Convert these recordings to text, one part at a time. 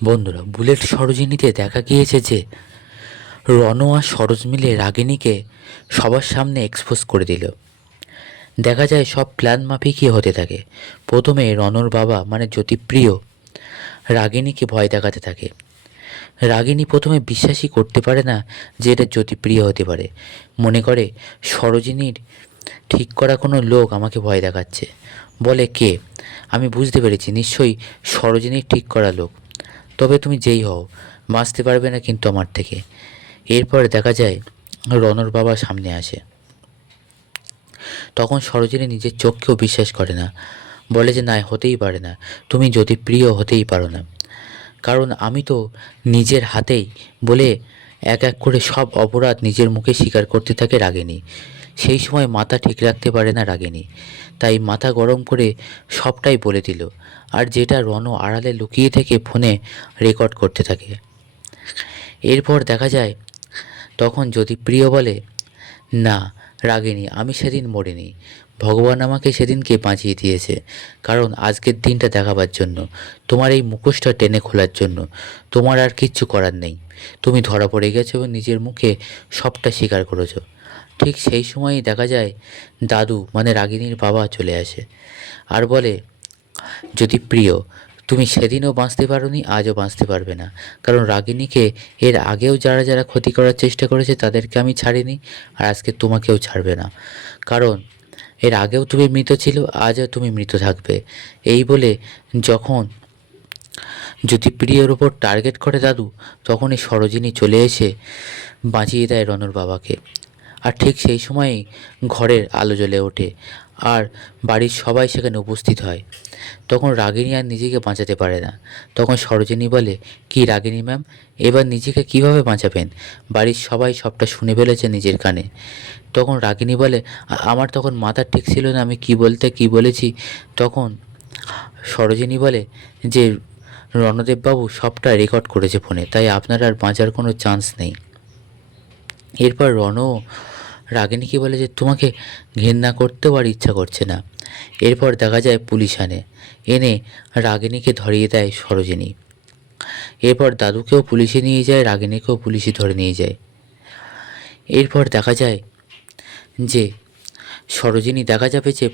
বন্ধুরা, বুলেট সরোজিনীতে দেখা গিয়েছে যে রণ আর সরোজ মিলে রাগিনীকে সবার সামনে এক্সপোজ করে দিল। দেখা যায় সব প্ল্যান মাফিকই হতে থাকে। প্রথমে রণর বাবা মানে জ্যোতিপ্রিয় রাগিনীকে ভয় দেখাতে থাকে। রাগিনী প্রথমে বিশ্বাসই করতে পারে না যে এটা জ্যোতিপ্রিয় হতে পারে। মনে করে সরোজিনীর ঠিক করা কোনো লোক আমাকে ভয় দেখাচ্ছে। বলে, কে? আমি বুঝতে পেরেছি, নিশ্চয়ই সরোজিনীর ঠিক করা লোক। তবে তুমি যেই হও, বাঁচতে পারবে না কিন্তু আমার থেকে। এরপর দেখা যায় রণর বাবা সামনে আসে। তখন সরোজিনী নিজের চোখকেও বিশ্বাস করে না। বলে যে না, হতেই পারে না, তুমি জ্যোতিপ্রিয় হতেই পারো না। কারণ আমি তো নিজের হাতেই বলে এক এক করে সব অপরাধ নিজের মুখে স্বীকার করতে থাকে রাগিনী। সেই সময় মাথা ঠিক রাখতে পারে না রাগিনী, তাই মাথা গরম করে সবটাই বলে দিল। আর যেটা রণ আড়ালে লুকিয়ে থেকে ফোনে রেকর্ড করতে থাকে। এরপর দেখা যায় তখন জ্যোতিপ্রিয় বলে, না রাগিনী, আমি সেদিন মরিনি। ভগবান আমাকে সেদিনকে বাঁচিয়ে দিয়েছে, কারণ আজকের দিনটা দেখাবার জন্য, তোমার এই মুখোশটা টেনে খোলার জন্য। তোমার আর কিচ্ছু করার নেই। তুমি ধরা পড়ে গেছো এবং নিজের মুখে সবটা স্বীকার করেছো। ঠিক সেই সময়ই দেখা যায় দাদু মানে রাগিনীর বাবা চলে আসে আর বলে, জ্যোতিপ্রিয়, তুমি সেদিনও বাঁচতে পারোনি, আজও বাঁচতে পারবে না। কারণ রাগিনীকে এর আগেও যারা যারা ক্ষতি করার চেষ্টা করেছে তাদেরকে আমি ছাড়িনি, আর আজকে তোমাকেও ছাড়বে না। কারণ এর আগেও তুমি মৃত ছিল, আজও তুমি মৃত থাকবে। এই বলে যখন জ্যোতিপ্রিয়র ওপর টার্গেট করে দাদু, তখনই সরোজিনী চলে এসে বাঁচিয়ে দেয় রণর বাবাকে। আর ঠিক সেই সময়েই ঘরের আলো জ্বলে ওঠে আর বাড়ির সবাই সেখানে উপস্থিত হয়। তখন রাগিনী আর নিজেকে বাঁচাতে পারে না। তখন সরোজিনী বলে, কি রাগিনী ম্যাম, এবার নিজেকে কিভাবে বাঁচাবেন? বাড়ির সবাই সবটা শুনে ফেলেছে নিজের কানে। তখন রাগিনী বলে, আমার তখন মাথা ঠিক ছিল না, আমি কি বলতে কি বলেছি। তখন সরোজিনী বলে যে রণদেববাবু সবটা রেকর্ড করেছে ফোনে, তাই আপনার আর বাঁচার কোনো চান্স নেই। এরপর রণও রাগিনীকে বলে যে তোমাকে ঘেন্না করতেও আর ইচ্ছা করছে না। এরপর দেখা যায় পুলিশ এনে রাগিনীকে ধরিয়ে দেয় সরোজিনী। এরপর দাদুকেও পুলিশে নিয়ে যায়, রাগিনীকেও পুলিশে ধরে নিয়ে যায়। এরপর দেখা যায় যে সরোজিনী দেখা যাবে যে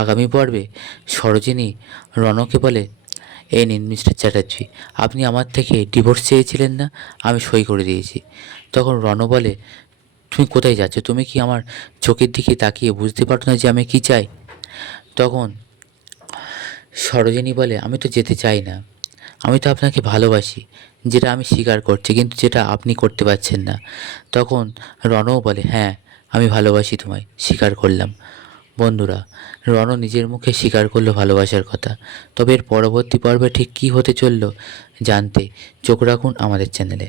আগামী পর্বে সরোজিনী রণকে বলে, এই নিন মিস্টার চ্যাটার্জি, আপনি আমার থেকে ডিভোর্স চেয়েছিলেন না, আমি সই করে দিয়েছি। তখন রণ বলে, তুমি কোথায় যাচ্ছ? তুমি কি আমার চোখের দিকে তাকিয়ে বুঝতে পারো না যে আমি কি চাই? তখন সরোজিনী বলে, আমি তো যেতে চাই না, আমি তো আপনাকে ভালোবাসি, যেটা আমি স্বীকার করছি, কিন্তু যেটা আপনি করতে পারছেন না। তখন রণও বলে, হ্যাঁ আমি ভালোবাসি তোমায়, স্বীকার করলাম। বন্ধুরা, রণ নিজের মুখে স্বীকার করলো ভালোবাসার কথা। তবে এর পরবর্তী পর্বে ঠিক কী হতে চলল জানতে চোখ রাখুন আমাদের চ্যানেলে।